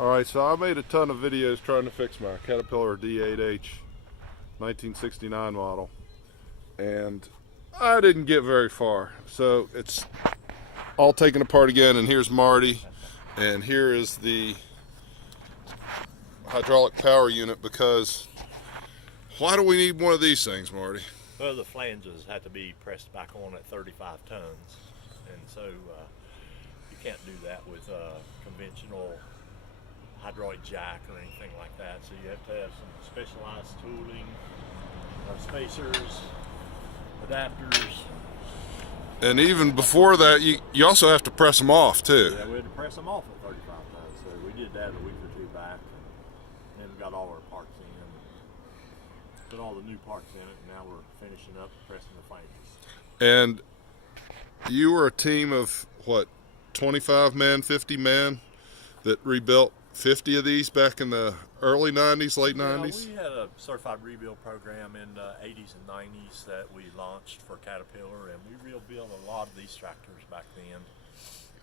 Alright, so I made a ton of videos trying to fix my Caterpillar D8H 1969 model, and I didn't get very far. So it's all taken apart again, and here's Marty, and here is the hydraulic power unit, because why do we need one of these things, Marty? Well, the flanges had to be pressed back on at 35 tons, and so you can't do that with a conventional hydraulic jack or anything like that. So you have to have some specialized tooling, spacers, adapters. And even before that, you also have to press them off too. Yeah, we had to press them off at 35 tons. So we did that a week or two back, and then got all our parts in, put all the new parts in it, and now we're finishing up pressing the flanges. And you were a team of what, 25 men, 50 men that rebuilt 50 of these back in the early 90s, late 90s? We had a certified rebuild program in the 80s and 90s that we launched for Caterpillar, and we rebuilt a lot of these tractors back then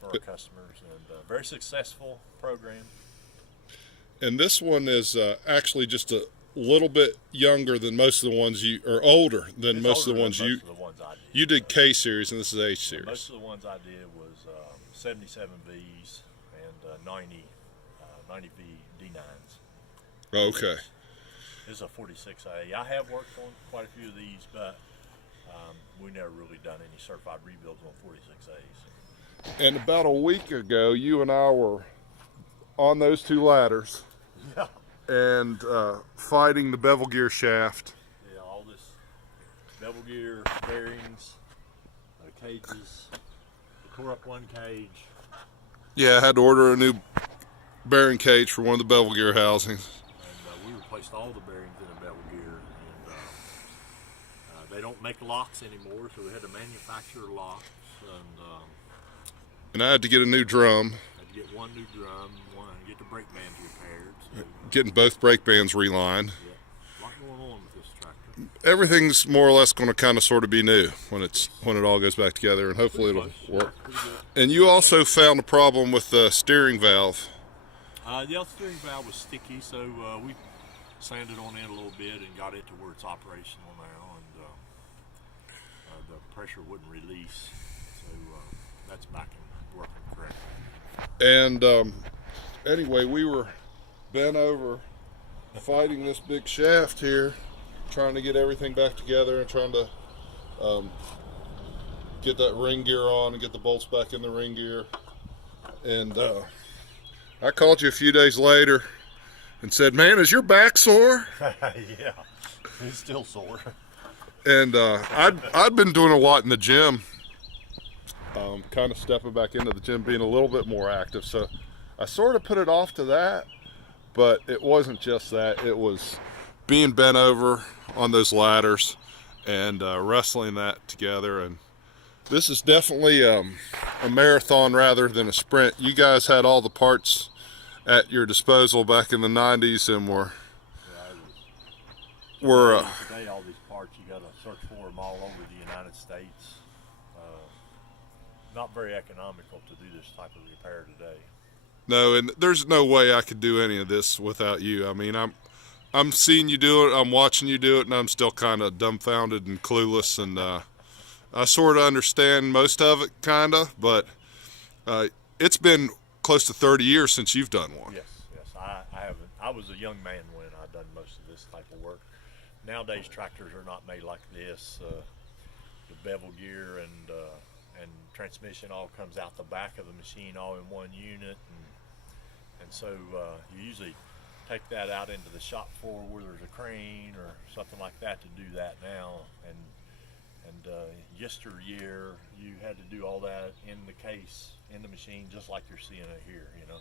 for our customers, and a very successful program. And this one is actually just a little bit younger than most of the ones or older than most of the ones I did. You did K series, and this is H series. Most of the ones I did was 77 Vs and 90 V D9s. Okay. This is a 46A. I have worked on quite a few of these, but we never really done any certified rebuilds on 46As. And about a week ago, you and I were on those two ladders. Yeah. And fighting the bevel gear shaft. Yeah, all this bevel gear, bearings, cages. We tore up one cage. Yeah, I had to order a new bearing cage for one of the bevel gear housings. And we replaced all the bearings in the bevel gear. And they don't make locks anymore, so we had to manufacture locks. And I had to get a new drum. Had to get one new drum, get the brake bands repaired. So, getting both brake bands relined. Yeah, a lot going on with this tractor. Everything's more or less going to kind of sort of be new when it all goes back together, and hopefully it'll work. And you also found a problem with the steering valve. The steering valve was sticky, so we sanded on it a little bit and got it to where it's operational now, and the pressure wouldn't release, so that's back and working correctly. And anyway, we were bent over fighting this big shaft here, trying to get everything back together and trying to get that ring gear on and get the bolts back in the ring gear. And I called you a few days later and said, "Man, is your back sore?" Yeah, it's still sore. And I'd been doing a lot in the gym, kind of stepping back into the gym, being a little bit more active. So I sort of put it off to that, but it wasn't just that. It was being bent over on those ladders and wrestling that together. And this is definitely a marathon rather than a sprint. You guys had all the parts at your disposal back in the 90s, and today all these parts you got to search for them all over the United States. Not very economical to do this type of repair today. No, and there's no way I could do any of this without you. I mean, I'm seeing you do it, I'm watching you do it, and I'm still kind of dumbfounded and clueless, and I sort of understand most of it, kind of, but it's been close to 30 years since you've done one. Yes, I haven't. I was a young man when I done most of this type of work. Nowadays, tractors are not made like this. The bevel gear and transmission all comes out the back of the machine all in one unit, and so you usually take that out into the shop floor where there's a crane or something like that to do that now. And yesteryear, you had to do all that in the case, in the machine, just like you're seeing it here, you know.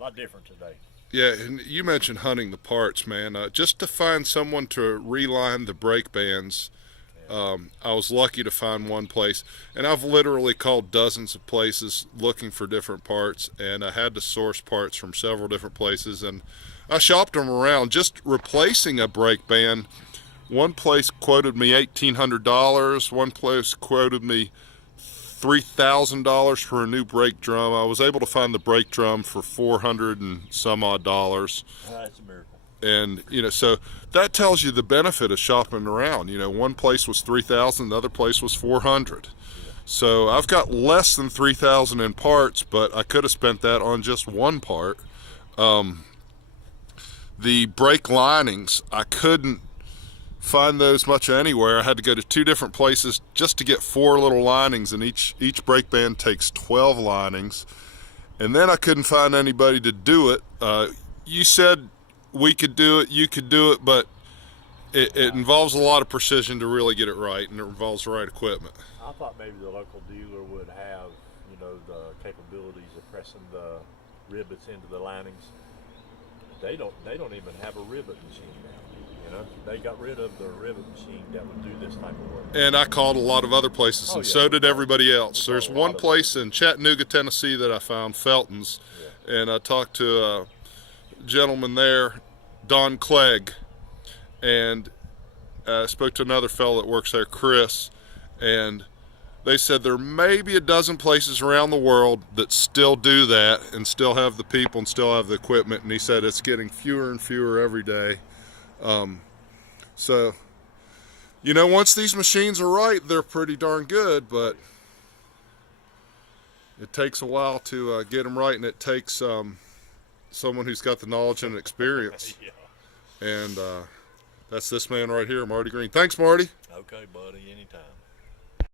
A lot different today. Yeah, and you mentioned hunting the parts, man. Just to find someone to reline the brake bands, I was lucky to find one place. And I've literally called dozens of places looking for different parts, and I had to source parts from several different places. And I shopped them around. Just replacing a brake band, one place quoted me $1,800, one place quoted me $3,000 for a new brake drum. I was able to find the brake drum for $400 and some odd dollars. That's a miracle. And so that tells you the benefit of shopping around. One place was $3,000, the other place was $400. So I've got less than $3,000 in parts, but I could have spent that on just one part. The brake linings, I couldn't find those much anywhere. I had to go to 2 different places just to get 4 little linings, and each brake band takes 12 linings. And then I couldn't find anybody to do it. You said we could do it, you could do it, but it involves a lot of precision to really get it right, and it involves the right equipment. I thought maybe the local dealer would have, the capabilities of pressing the rivets into the linings. They don't even have a rivet machine now. They got rid of the rivet machine that would do this type of work. And I called a lot of other places, and so did everybody else. There's one place in Chattanooga, Tennessee that I found, Felton's, and I talked to a gentleman there, Don Clegg, and I spoke to another fellow that works there, Chris, and they said there may be a dozen places around the world that still do that and still have the people and still have the equipment, and he said it's getting fewer and fewer every day. So once these machines are right, they're pretty darn good, but it takes a while to get them right, and it takes someone who's got the knowledge and experience. And that's this man right here, Marty Green. Thanks, Marty. Okay, buddy, anytime.